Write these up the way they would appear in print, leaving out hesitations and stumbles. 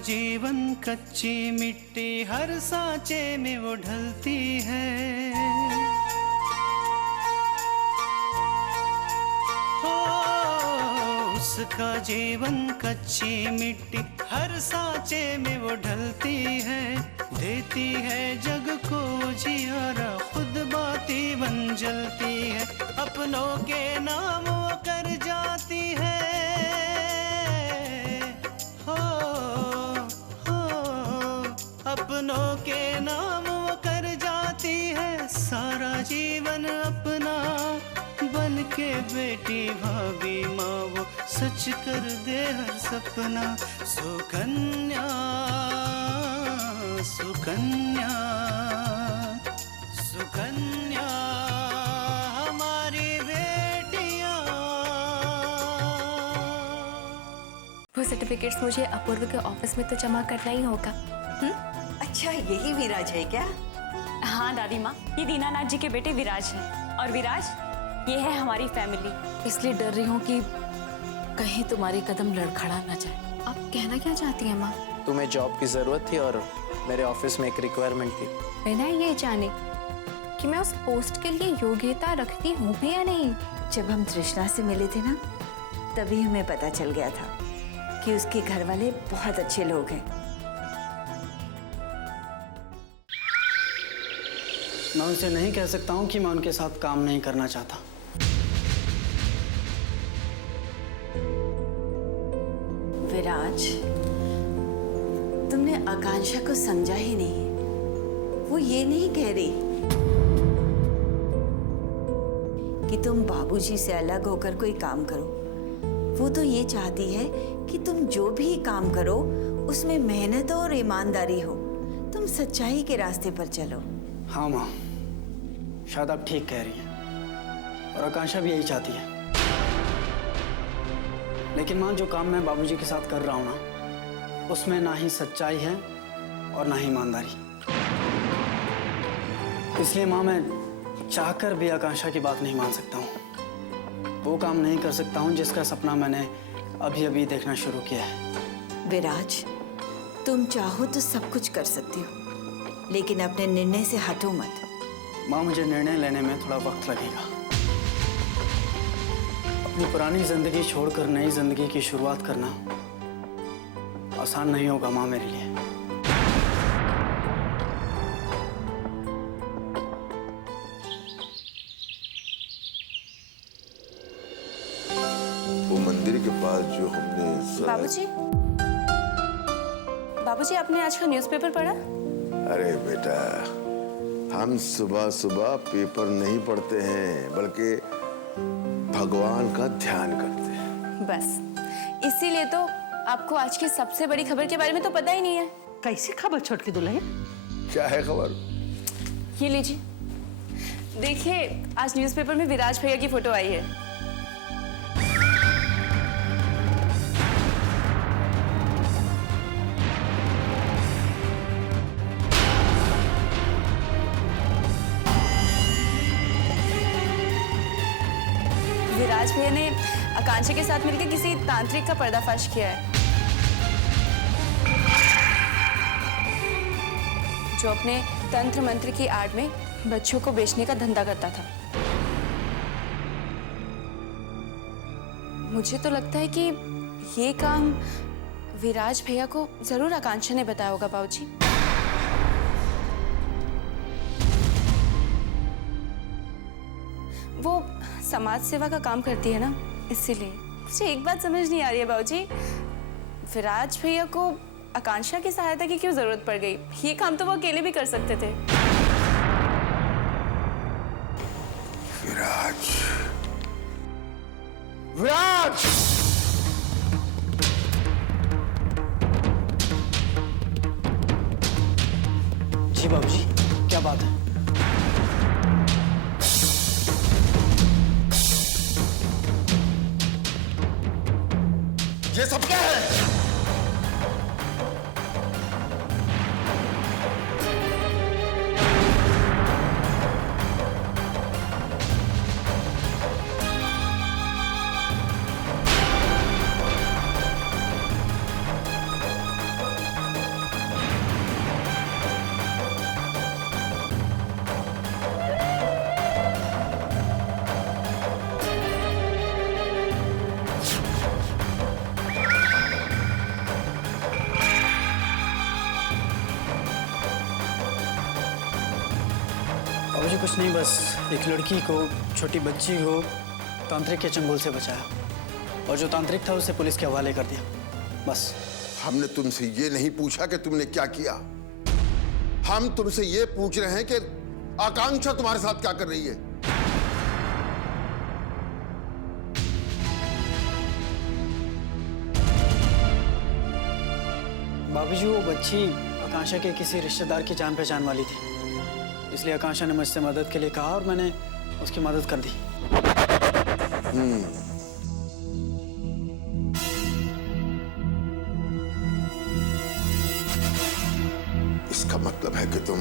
जीवन कच्ची मिट्टी, हर सांचे में वो ढलती है। हो उसका जीवन कच्ची मिट्टी, हर सांचे में वो ढलती है। देती है जग को जियारा, खुद बाती बन जलती है। अपनों के नाम वो कर जाती है। अपनों के नाम वो कर जाती है। सारा जीवन अपना बन के बेटी भाभी माँ वो सच कर दे हर सपना। सुकन्या सुकन्या सुकन्या हमारी बेटियाँ। वो सर्टिफिकेट्स मुझे अपूर्व के ऑफिस में तो जमा करना ही होगा। अच्छा, यही विराज है क्या? हाँ दादी माँ, ये दीनानाथ जी के बेटे विराज हैं। और विराज, ये है हमारी फैमिली। इसलिए डर रही हूँ कि कहीं तुम्हारी कदम लड़खड़ा ना जाए। आप कहना क्या चाहती हैं माँ? तुम्हें जॉब की जरूरत थी और मेरे ऑफिस में एक रिक्वायरमेंट थी। बिना ये जाने कि मैं उस पोस्ट के लिए योग्यता रखती हूँ भी या नहीं। जब हम तृष्णा से मिले थे ना, तभी हमें पता चल गया था कि उसके घर वाले बहुत अच्छे लोग हैं। मैं उनसे नहीं कह सकता हूँ कि मैं उनके साथ काम नहीं करना चाहता। विराज, तुमने आकांक्षा को समझा ही नहीं। वो ये नहीं कह रही कि तुम बाबूजी से अलग होकर कोई काम करो। वो तो ये चाहती है कि तुम जो भी काम करो उसमें मेहनत और ईमानदारी हो। तुम सच्चाई के रास्ते पर चलो। हाँ माँ, शायद आप ठीक कह रही हैं और आकांक्षा भी यही चाहती है। लेकिन माँ, जो काम मैं बाबूजी के साथ कर रहा हूँ ना, उसमें ना ही सच्चाई है और ना ही ईमानदारी। इसलिए माँ, मैं चाहकर भी आकांक्षा की बात नहीं मान सकता हूँ। वो काम नहीं कर सकता हूँ जिसका सपना मैंने अभी अभी देखना शुरू किया है। विराज, तुम चाहो तो सब कुछ कर सकती हो, लेकिन अपने निर्णय से हटो मत। माँ, मुझे निर्णय लेने में थोड़ा वक्त लगेगा। अपनी पुरानी जिंदगी छोड़कर नई जिंदगी की शुरुआत करना आसान नहीं होगा माँ मेरे लिए। वो मंदिर के पास जो हमने बाबूजी, बाबूजी आपने आज का न्यूज़पेपर पढ़ा? अरे बेटा, हम सुबह सुबह पेपर नहीं पढ़ते हैं, बल्कि भगवान का ध्यान करते हैं। बस इसीलिए तो आपको आज की सबसे बड़ी खबर के बारे में तो पता ही नहीं है। कैसी खबर छोटकी दुल्हन? क्या है खबर? ये लीजिए, देखिए आज न्यूज़पेपर में विराज भैया की फोटो आई है। विराज भैया ने आकांक्षा के साथ मिलकर किसी तांत्रिक का पर्दाफाश किया है, जो अपने तंत्र मंत्र की आड़ में बच्चों को बेचने का धंधा करता था। मुझे तो लगता है कि ये काम विराज भैया को जरूर आकांक्षा ने बताया होगा बाबूजी। वो समाज सेवा का काम करती है ना, इसीलिए। मुझे एक बात समझ नहीं आ रही है बाबूजी, विराज भैया को आकांक्षा की सहायता की क्यों जरूरत पड़ गई? ये काम तो वो अकेले भी कर सकते थे। विराज, विराज! जी बाबूजी, क्या बात है? ये सब क्या है? बाबूजी कुछ नहीं, बस एक लड़की को, छोटी बच्ची को तांत्रिक के चंगुल से बचाया और जो तांत्रिक था उसे पुलिस के हवाले कर दिया, बस। हमने तुमसे ये नहीं पूछा कि तुमने क्या किया। हम तुमसे ये पूछ रहे हैं कि आकांक्षा तुम्हारे साथ क्या कर रही है। बाबूजी वो बच्ची आकांक्षा के किसी रिश्तेदार की जान पहचान वाली थी, इसलिए आकांक्षा ने मुझसे मदद के लिए कहा और मैंने उसकी मदद कर दी। इसका मतलब है कि तुम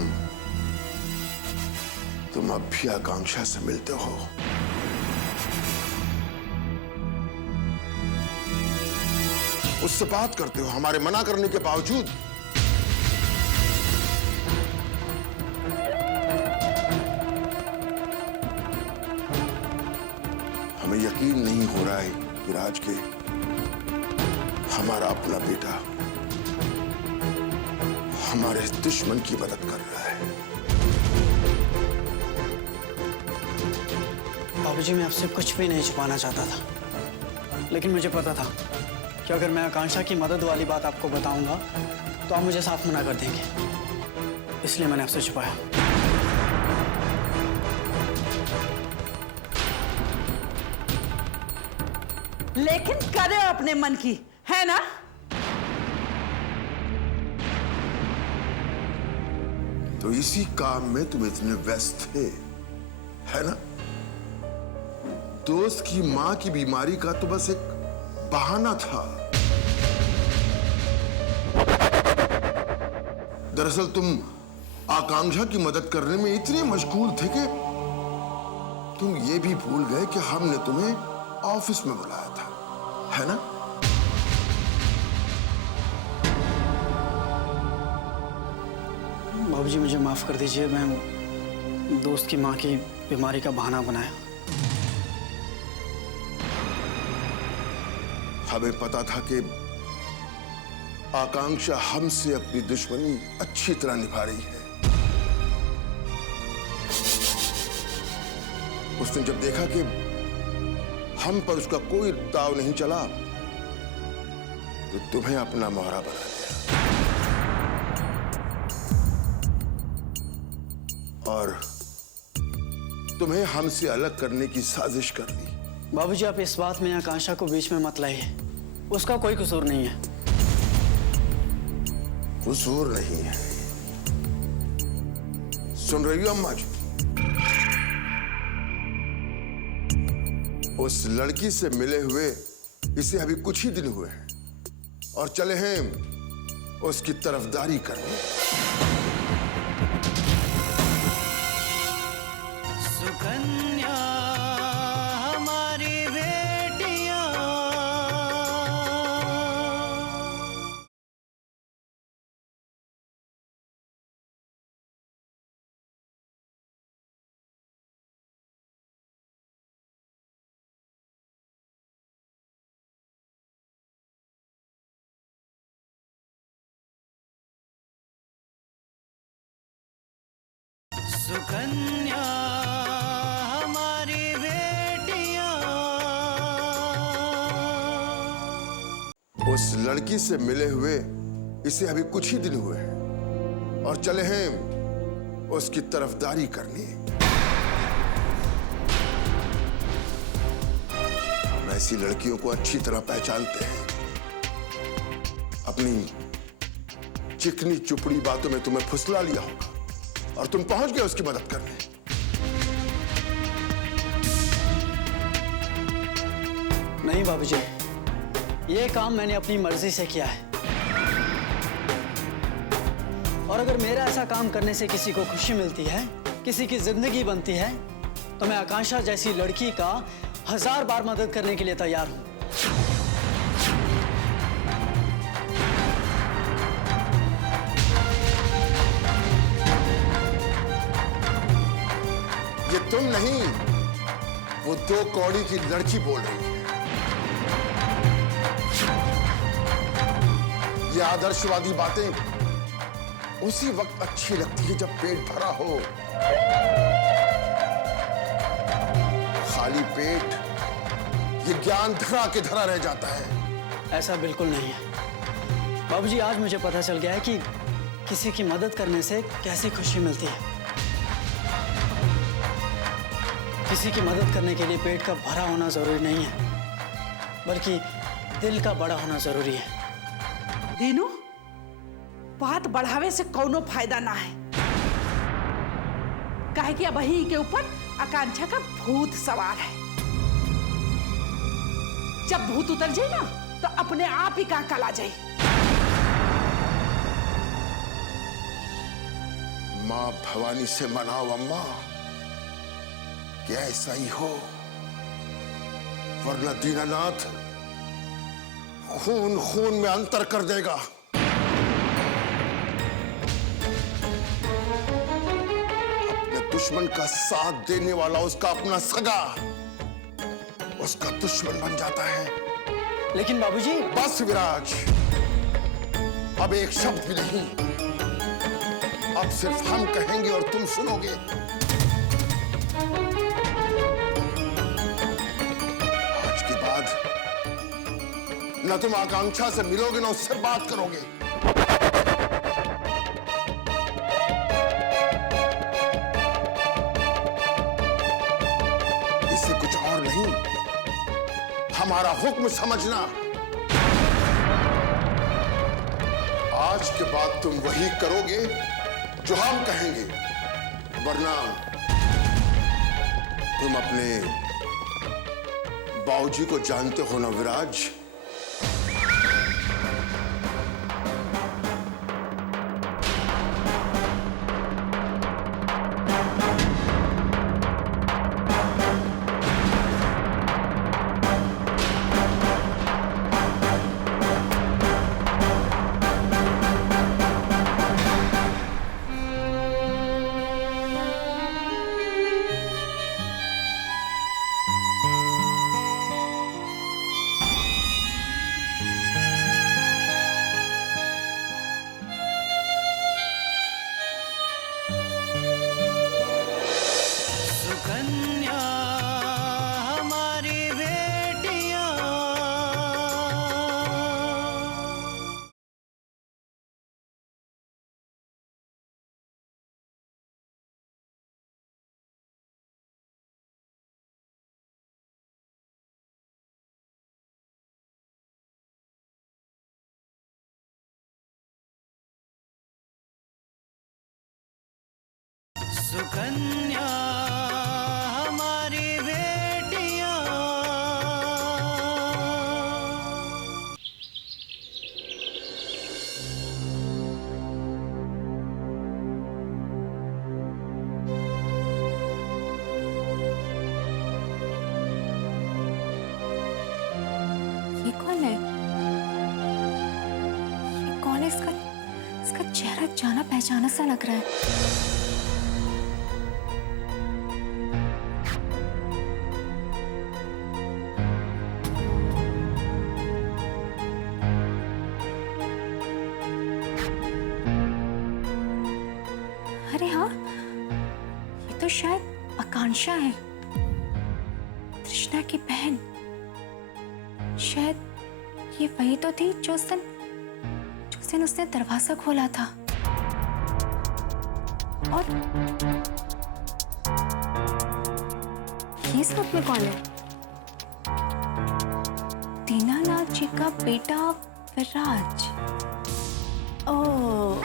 अब भी आकांक्षा से मिलते हो। उससे बात करते हो हमारे मना करने के बावजूद। हमें यकीन नहीं हो रहा है कि राज के हमारा अपना बेटा हमारे दुश्मन की मदद कर रहा है। बाबूजी मैं आपसे कुछ भी नहीं छुपाना चाहता था, लेकिन मुझे पता था कि अगर मैं आकांक्षा की मदद वाली बात आपको बताऊंगा तो आप मुझे साफ मना कर देंगे, इसलिए मैंने आपसे छुपाया। लेकिन करे अपने मन की, है ना? तो इसी काम में तुम इतने व्यस्त थे, है ना? दोस्त की मां की बीमारी का तो बस एक बहाना था। दरअसल तुम आकांक्षा की मदद करने में इतने मशगूल थे कि तुम ये भी भूल गए कि हमने तुम्हें ऑफिस में बुलाया था, है ना? बाबूजी मुझे माफ कर दीजिए, मैं दोस्त की मां की बीमारी का बहाना बनाया। हमें पता था कि आकांक्षा हमसे अपनी दुश्मनी अच्छी तरह निभा रही है। उसने जब देखा कि हम पर उसका कोई दाव नहीं चला तो तुम्हें अपना मोहरा बना लिया और तुम्हें हमसे अलग करने की साजिश कर दी। बाबूजी आप इस बात में आकांक्षा को बीच में मत लाइए, उसका कोई कसूर नहीं है। कसूर नहीं है? सुन रही हो अम्मा जी? उस लड़की से मिले हुए इसे अभी कुछ ही दिन हुए हैं और चले हैं उसकी तरफदारी करने। सुकन्या हमारी बेटियां, सुकन्या हमारी बेटियां। उस लड़की से मिले हुए इसे अभी कुछ ही दिन हुए हैं और चले हैं उसकी तरफदारी करने। हम ऐसी लड़कियों को अच्छी तरह पहचानते हैं। अपनी चिकनी चुपड़ी बातों में तुम्हें फुसला लिया होगा और तुम पहुंच गए उसकी मदद करने। नहीं बाबूजी, ये काम मैंने अपनी मर्जी से किया है और अगर मेरा ऐसा काम करने से किसी को खुशी मिलती है, किसी की जिंदगी बनती है, तो मैं आकांक्षा जैसी लड़की का 1000 बार मदद करने के लिए तैयार हूं। ये तुम नहीं, वो 2 कौड़ी की लड़की बोल रही है। ये आदर्शवादी बातें उसी वक्त अच्छी लगती है जब पेट भरा हो। खाली पेट ये ज्ञान धरा के धरा रह जाता है। ऐसा बिल्कुल नहीं है बाबूजी। आज मुझे पता चल गया है कि किसी की मदद करने से कैसी खुशी मिलती है। किसी की मदद करने के लिए पेट का भरा होना जरूरी नहीं है, बल्कि दिल का बड़ा होना जरूरी है। दीनू, बात बढ़ावे से कोनो फायदा ना है, काहे कि अब वही के ऊपर आकांक्षा का भूत सवार है। जब भूत उतर जाए ना तो अपने आप ही का कल आ जाए। मां भवानी से मनाओ अम्मा कि ऐसा ही हो, वरना दीनानाथ खून खून में अंतर कर देगा। अपने दुश्मन का साथ देने वाला उसका अपना सगा उसका दुश्मन बन जाता है। लेकिन बाबूजी। बस विराज, अब एक शब्द भी नहीं। अब सिर्फ हम कहेंगे और तुम सुनोगे। आज के बाद न तुम आकांक्षा से मिलोगे, न उससे बात करोगे। इससे कुछ और नहीं, हमारा हुक्म समझना। आज के बाद तुम वही करोगे जो हम कहेंगे, वरना तुम अपने बाबूजी को जानते हो ना विराज। सुकन्या हमारी बेटियां, सुकन्या हमारी बेटियां। ये कौन है? ये कौन है? इसका चेहरा जाना पहचाना सा लग रहा है। अरे हाँ, ये तो शायद आकांक्षा है, तृष्णा की बहन। शायद ये वही तो थी जो उस दिन उसने दरवाजा खोला था। और ये सब में कौन है? दीनानाथ जी का बेटा विराज। ओह,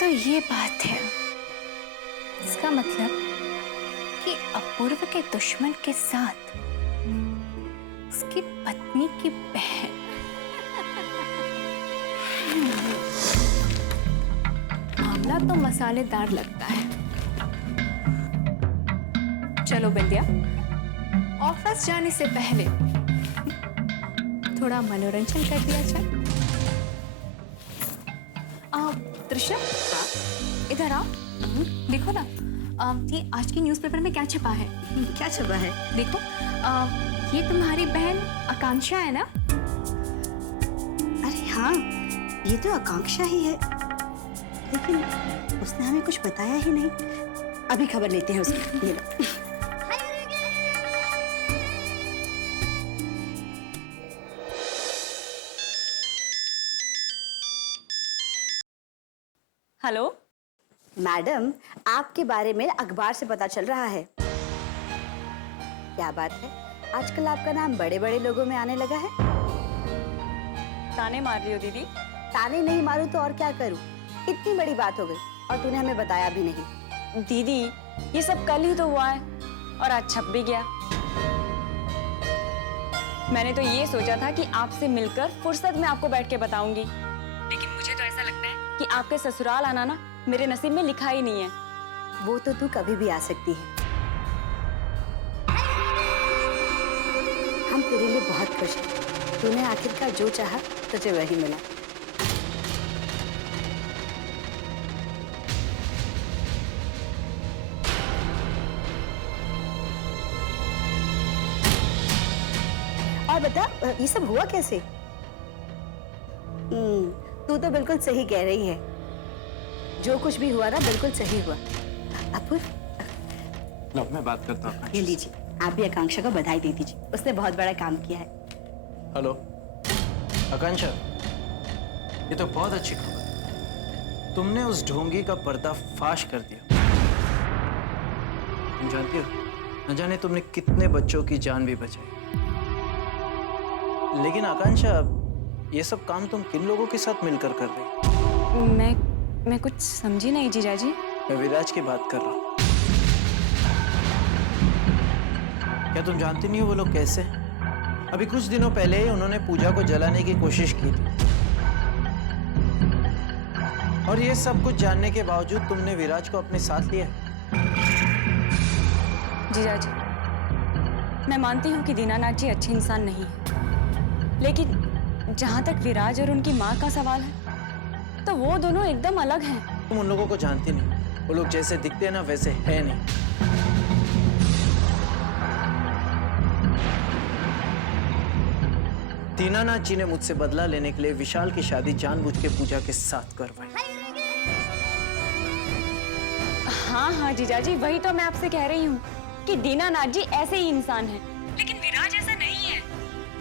तो ये बात है। इसका मतलब कि अपूर्व के दुश्मन के साथ उसकी पत्नी की बहन। मामला तो मसालेदार लगता है। चलो बिंदिया, ऑफिस जाने से पहले थोड़ा मनोरंजन कर दिया जाए। तृषा, इधर आओ। देखो ना, ये आज की न्यूज़पेपर में क्या छपा है? क्या छपा है? देखो, ये तुम्हारी बहन आकांक्षा है ना? अरे हाँ, ये तो आकांक्षा ही है, लेकिन उसने हमें कुछ बताया ही नहीं। अभी खबर लेते हैं उसकी। ये लो। हेलो मैडम, आपके बारे में अखबार से पता चल रहा है। क्या बात है, आजकल आपका नाम बड़े बड़े लोगों में आने लगा है। ताने मार रही हो दीदी? ताने नहीं मारूं तो और क्या करूं? इतनी बड़ी बात हो गई और तूने हमें बताया भी नहीं। दीदी ये सब कल ही तो हुआ है और आज छप भी गया। मैंने तो ये सोचा था कि आपसे मिलकर फुर्सत में आपको बैठ के बताऊंगी, लेकिन मुझे तो ऐसा लगता है कि आपके ससुराल आना ना मेरे नसीब में लिखा ही नहीं है। वो तो तू कभी भी आ सकती है। हम तेरे लिए बहुत खुश हैं। तूने आखिरकार जो चाहा तुझे वही मिला। और बता, ये सब हुआ कैसे? तू तो बिल्कुल सही कह रही है। जो कुछ भी हुआ ना बिल्कुल सही हुआ। अपूर्व, लो मैं बात करता हूँ। ये लीजिए, आप भी आकांक्षा को बधाई दे दीजिए, उसने बहुत बड़ा काम किया है। हेलो आकांक्षा, ये तो बहुत अच्छी खबर है। तुमने उस ढोंगी का पर्दाफाश कर दिया। तुम जानती हो, न जाने तुमने कितने बच्चों की जान भी बचाई। लेकिन आकांक्षा, ये सब काम तुम किन लोगों के साथ मिलकर कर रही हो? मैं कुछ समझी नहीं जीजाजी। मैं विराज की बात कर रहा हूँ। क्या तुम जानती नहीं हो वो लोग कैसे हैं? अभी कुछ दिनों पहले ही उन्होंने पूजा को जलाने की कोशिश की थी, और ये सब कुछ जानने के बावजूद तुमने विराज को अपने साथ लिया। जीजाजी, मैं मानती हूँ कि दीनानाथ जी अच्छे इंसान नहीं है, लेकिन जहाँ तक विराज और उनकी माँ का सवाल है तो वो दोनों एकदम अलग हैं। तुम उन लोगों को जानती नहीं। वो लोग जैसे दिखते हैं ना वैसे है नहीं। दीनानाथ जी ने मुझसे बदला लेने के लिए विशाल की शादी जानबूझ के पूजा के साथ करवाई। हाँ जीजाजी, वही तो मैं आपसे कह रही हूँ कि दीनानाथ जी ऐसे ही इंसान हैं, लेकिन विराज ऐसा नहीं है।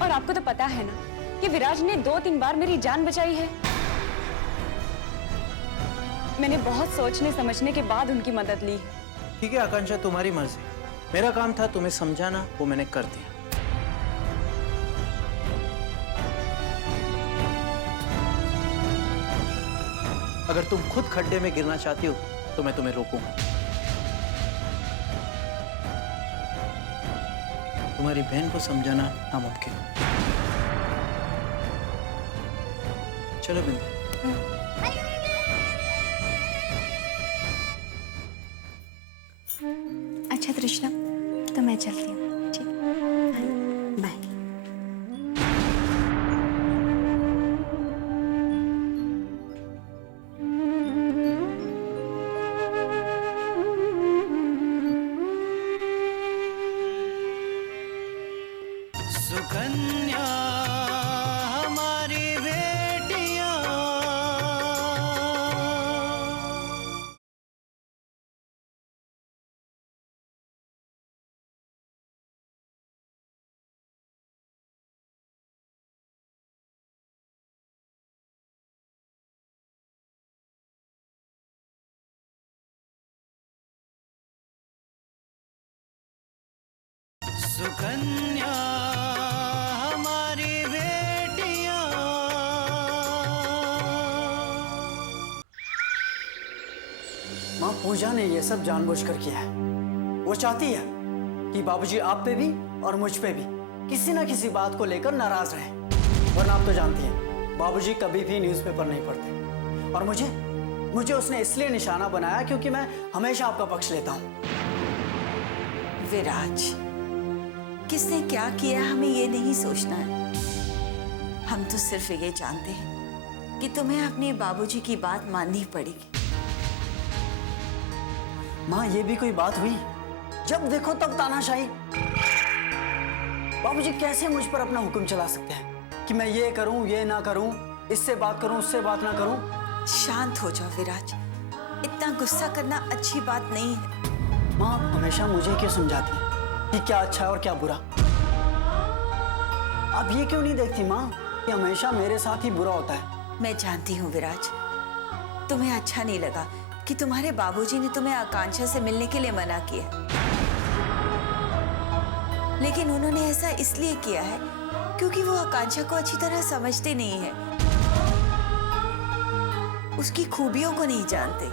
और आपको तो पता है ना कि विराज ने 2-3 बार मेरी जान बचाई है। मैंने बहुत सोचने समझने के बाद उनकी मदद ली। ठीक है आकांक्षा, तुम्हारी मर्जी। मेरा काम था तुम्हें समझाना, वो मैंने कर दिया। अगर तुम खुद खड्डे में गिरना चाहती हो तो मैं तुम्हें रोकूंगा। तुम्हारी बहन को समझाना नामुमकिन है। चलो बिंदु। अच्छा तृष्णा, तो मैं चलती हूँ। ठीक, बाय। सुकन्या हमारी बेटियां, सुकन्या हमारी बेटियां। माँ, पूजा ने ये सब जानबूझकर किया है। वो चाहती है कि बाबूजी आप पे भी और मुझ पे भी किसी ना किसी बात को लेकर नाराज रहे। वरना आप तो जानती हैं, बाबूजी कभी भी न्यूज़पेपर नहीं पढ़ते। और मुझे उसने इसलिए निशाना बनाया क्योंकि मैं हमेशा आपका पक्ष लेता हूँ। विराज, किसने क्या किया हमें ये नहीं सोचना है। हम तो सिर्फ ये जानते हैं कि तुम्हें अपने बाबूजी की बात माननी पड़ेगी। माँ, ये भी कोई बात हुई? जब देखो तब तानाशाही। बाबूजी कैसे मुझ पर अपना हुक्म चला सकते हैं कि मैं ये करूं, ये ना करूं, इससे बात करूं, उससे बात ना करूं। शांत हो जाओ विराज, इतना गुस्सा करना अच्छी बात नहीं है। माँ, आप हमेशा मुझे क्यों समझाती हैं कि क्या अच्छा है और क्या बुरा? आप ये क्यों नहीं देखती माँ कि हमेशा मेरे साथ ही बुरा होता है? मैं जानती हूँ विराज, तुम्हें अच्छा नहीं लगा कि तुम्हारे बाबूजी ने तुम्हें आकांक्षा से मिलने के लिए मना किया, लेकिन उन्होंने ऐसा इसलिए किया है क्योंकि वो आकांक्षा को अच्छी तरह समझते नहीं है, उसकी खूबियों को नहीं जानते।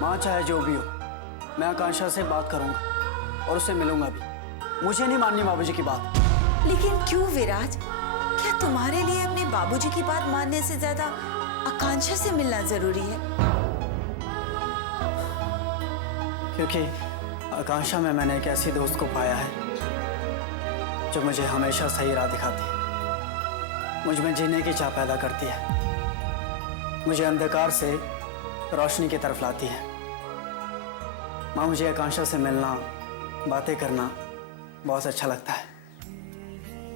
माँ चाहे जो भी हो, मैं आकांक्षा से बात करूंगा और उससे मिलूंगा भी। मुझे नहीं माननी बाबूजी की बात। लेकिन क्यों विराज? क्या तुम्हारे लिए अपने बाबूजी की बात मानने से ज्यादा आकांक्षा से मिलना जरूरी है? क्योंकि आकांक्षा में मैंने एक ऐसी दोस्त को पाया है जो मुझे हमेशा सही राह दिखाती है, मुझ में जीने की चाह पैदा करती है, मुझे अंधकार से रोशनी की तरफ लाती है। माँ, मुझे आकांक्षा से मिलना, बातें करना बहुत अच्छा लगता है।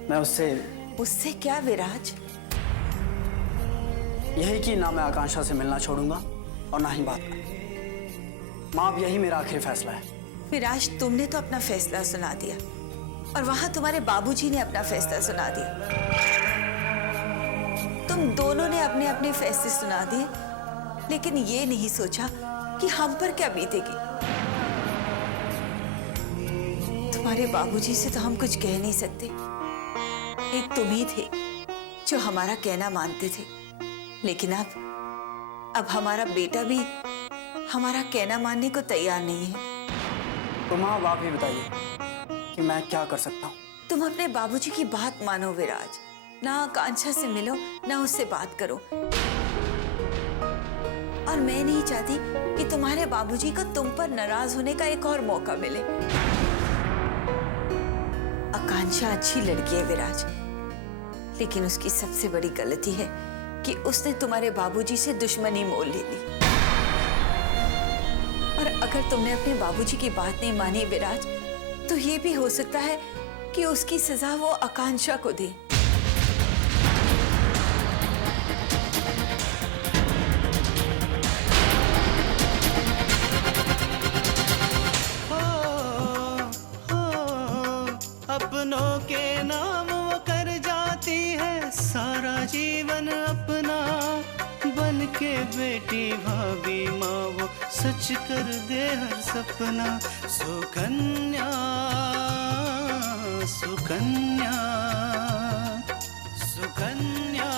मैं उससे क्या विराज? यही कि ना मैं आकांक्षा से मिलना छोड़ूंगा और ना ही बात करूंगा। माँ, अब यही मेरा आखिरी फैसला है। विराज, तुमने तो अपना फैसला सुना दिया और वहां तुम्हारे बाबूजी ने अपना फैसला सुना दिया। तुम दोनों ने अपने अपने फैसले सुना दिए, लेकिन ये नहीं सोचा कि हम पर क्या बीतेगी। तुम्हारे बाबूजी से तो हम कुछ कह नहीं सकते, एक तुम ही थे जो हमारा कहना मानते थे, लेकिन अब हमारा बेटा भी हमारा कहना मानने को तैयार नहीं है। तो माँ, अब आप ही बताइए कि मैं क्या कर सकता हूँ। तुम अपने बाबूजी की बात मानो विराज, ना आकांक्षा से मिलो ना उससे बात करो। और मैं नहीं चाहती कि तुम्हारे बाबूजी को तुम पर नाराज होने का एक और मौका मिले। आकांक्षा अच्छी लड़की है विराज, लेकिन उसकी सबसे बड़ी गलती है कि उसने तुम्हारे बाबूजी से दुश्मनी मोल ले ली। और अगर तुमने अपने बाबूजी की बात नहीं मानी विराज, तो ये भी हो सकता है कि उसकी सजा वो आकांक्षा को दे। अपनों के नाम वो कर जाती है सारा जीवन अपना, बन के बेटी भाभी माँ वो सच कर दे हर सपना। सुकन्या सुकन्या सुकन्या